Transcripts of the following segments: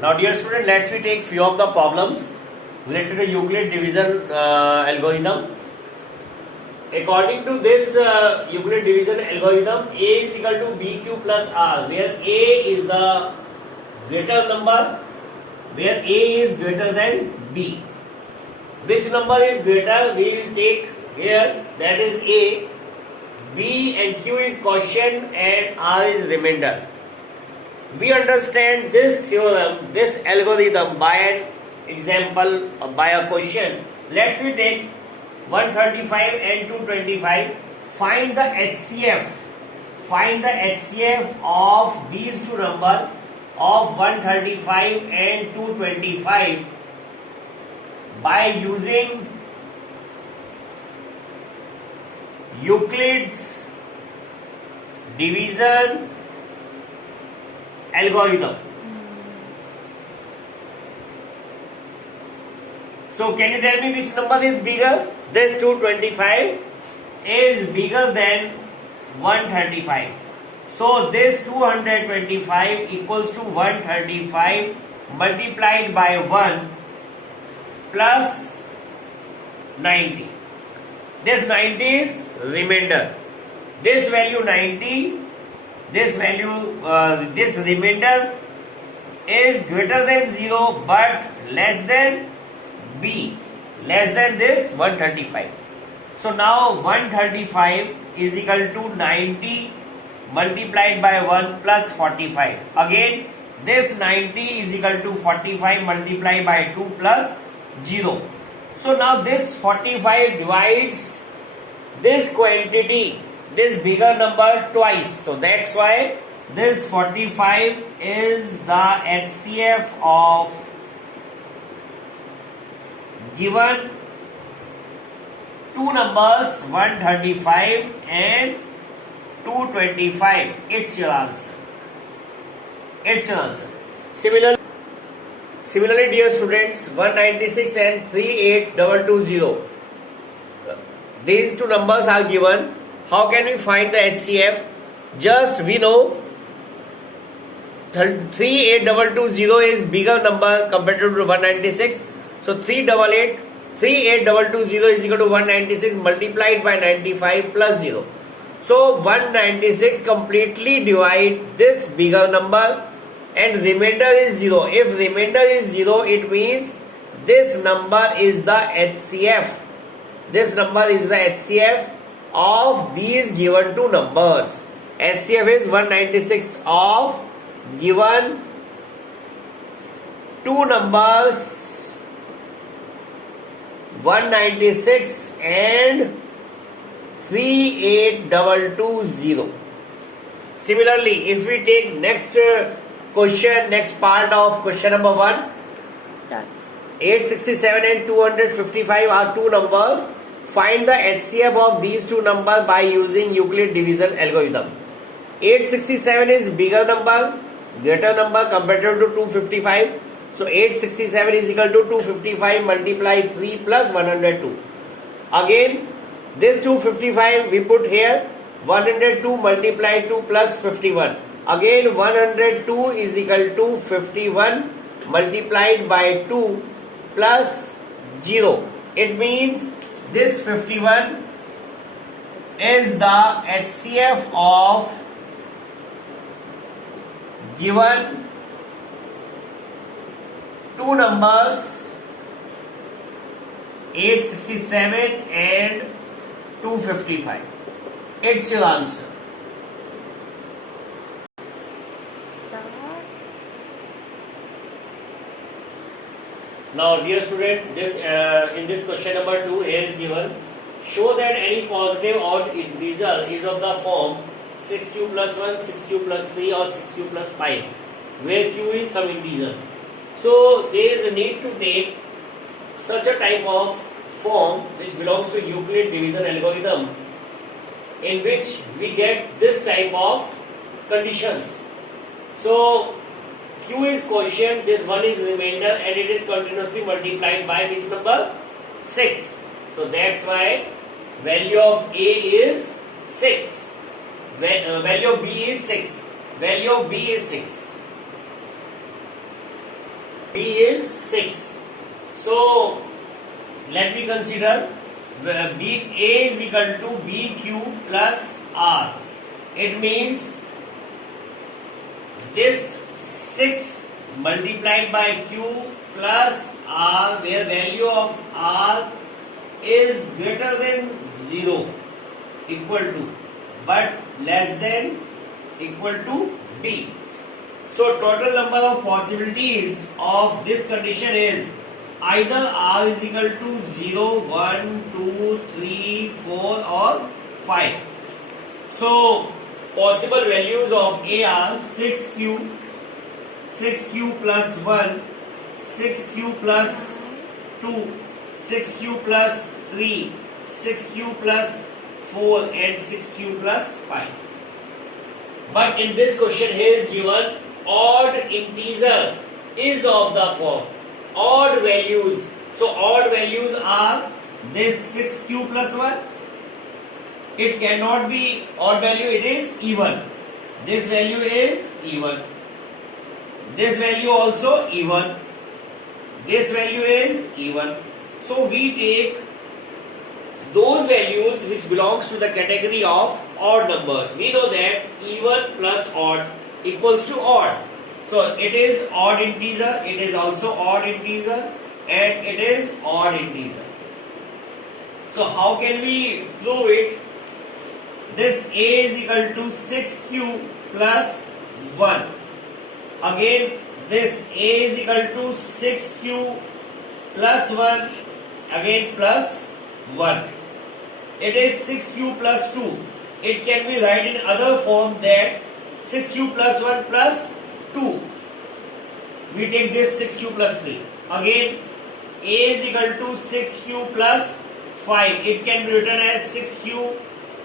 Now dear student, let's we take few of the problems related to Euclid division algorithm. According to this Euclid division algorithm, A is equal to BQ plus R, where A is the greater number, where A is greater than B. Which number is greater? We will take here, that is A. B and Q is quotient and R is remainder. We understand this theorem, this algorithm by an example, by a question. Let's we take 135 and 225. Find the HCF. Find the HCF of these two numbers of 135 and 225 by using Euclid's division algorithm. So can you tell me which number is bigger? This 225 is bigger than 135. So this 225 equals to 135 multiplied by 1 plus 90. This 90 is remainder. This value 90, this value, this remainder is greater than 0 but less than B, less than this 135. So now 135 is equal to 90 multiplied by 1 plus 45. Again this 90 is equal to 45 multiplied by 2 plus 0. So now this 45 divides this quantity, this bigger number twice. So that's why this 45 is the HCF of given two numbers 135 and 225. It's your answer. It's your answer. Similarly, dear students, 196 and 38220. These two numbers are given. How can we find the HCF? Just we know 38220 is bigger number compared to 196. So 38220 is equal to 196 multiplied by 95 plus 0. So 196 completely divide this bigger number and remainder is 0. If remainder is 0, it means this number is the HCF. This number is the HCF of these given two numbers. HCF is 196 of given two numbers 196 and 38220. Similarly, if we take next question, next part of question number 1, Start. 867 and 255 are two numbers. Find the HCF of these two numbers by using Euclid division algorithm. 867 is bigger number, greater number compared to 255. So 867 is equal to 255 multiply 3 plus 102. Again, this 255 we put here, 102 multiply 2 plus 51. Again 102 is equal to 51 multiplied by 2 plus 0. It means this 51 is the HCF of given two numbers 867 and 255. It's your answer. Start. Now dear student, this in this question number 2 is given, show that any positive odd integer is of the form 6q plus 1, 6q plus 3 or 6q plus 5 where q is some integer. So there is a need to take such a type of form which belongs to Euclid division algorithm in which we get this type of conditions. So q is quotient, this one is remainder and it is continuously multiplied by which number? 6. So that's why value of A is 6. Value of B is 6. Value of B is 6. B is 6. So let me consider B A is equal to BQ plus R. It means this 6 multiplied by Q plus R, where value of R is greater than 0, equal to, but less than equal to B. So total number of possibilities of this condition is either R is equal to 0, 1, 2, 3, 4 or 5. So possible values of A are 6Q plus 1, 6Q plus 2, 6Q plus 3, 6Q plus 4 and 6Q plus 5. But in this question he is given odd integer is of the form odd values. So odd values are this 6Q plus 1. It cannot be odd value, it is even. This value is even. This value also even. This value is even. So we take those values which belongs to the category of odd numbers. We know that even plus odd equals to odd. So it is odd integer, it is also odd integer, and it is odd integer. So how can we prove it? This A is equal to 6Q plus 1. Again this A is equal to 6Q plus 1, again plus 1. It is 6Q plus 2. It can be written in other form that 6Q plus 1 plus 2. We take this 6Q plus 3. Again A is equal to 6Q plus 5. It can be written as 6Q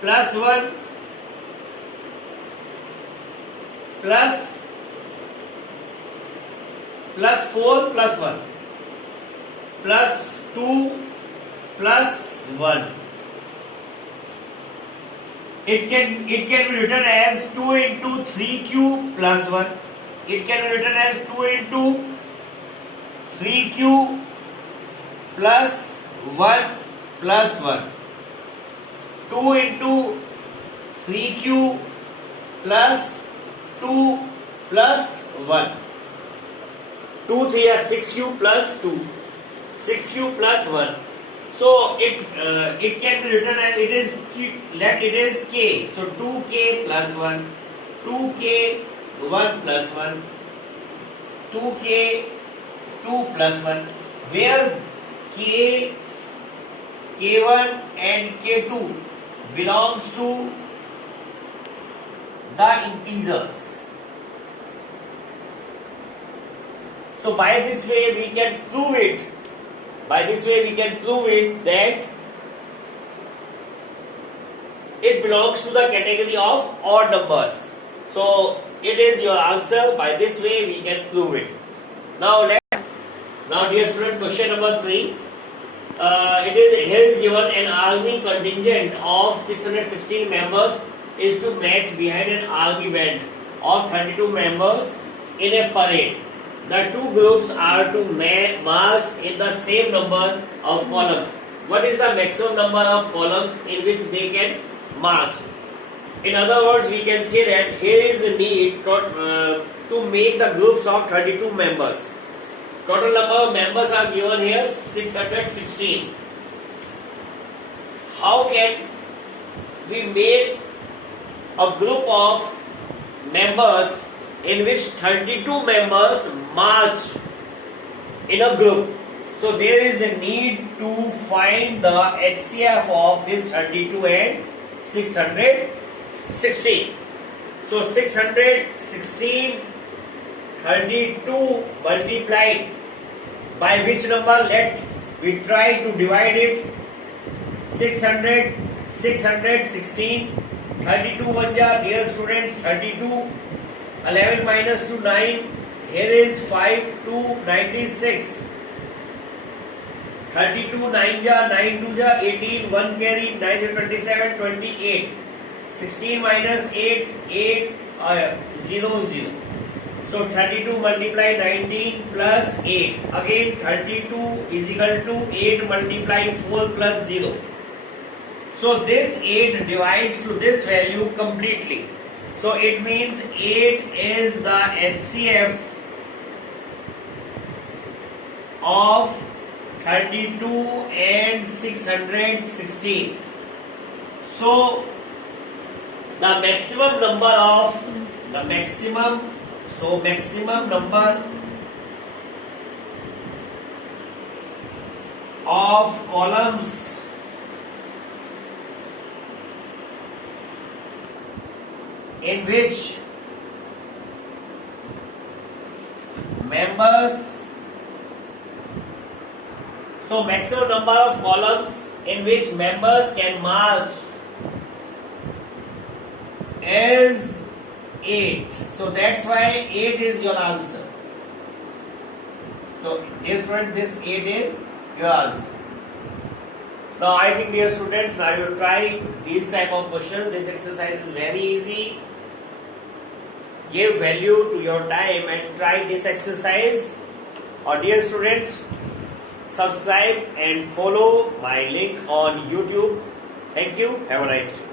plus 1 plus 4 plus 1 plus 2 plus 1. It can be written as 2 into 3Q plus 1. It can be written as 2 into 3Q plus 1 plus 1. 2 into 3Q plus 2 plus 1. 2 3 are 6Q plus 2. 6Q plus 1. So it can be written as it is K. So 2K plus 1, 2K 1 plus 1, 2K 2 plus 1, where K, K1 and K2 belongs to the integers. So by this way we can prove it. That it belongs to the category of odd numbers. So it is your answer. By this way we can prove it. Now dear student, question number 3. Here is given an army contingent of 616 members is to march behind an army band of 32 members in a parade. The two groups are to march in the same number of columns. What is the maximum number of columns in which they can march? In other words, we can say that here is a need to make the groups of 32 members. Total number of members are given here 616. How can we make a group of members in which 32 members march in a group? So there is a need to find the HCF of this 32 and 616. So 616, 32 multiplied by which number? Let we try to divide it. 600, 616, 32 1 ja, dear students, 32. 11 minus 2, 9. Here is 5, 2, 96. 32, 9 ja, 9 2 ja, 18, 1 carry, 9 27, 28. 16 minus 8, 8, 0, 0. So 32 multiply 19 plus 8. Again 32 is equal to 8 multiply 4 plus 0. So this 8 divides to this value completely. So it means 8 is the HCF of 32 and 616. So the maximum number of columns in which members maximum number of columns in which members can march is 8. So that's why 8 is your answer. So dear student, this 8 is your answer. Now I think, dear students, now you try these type of questions. This exercise is very easy. Give value to your time and try this exercise. Or dear students, subscribe and follow my link on YouTube. Thank you. Have a nice day.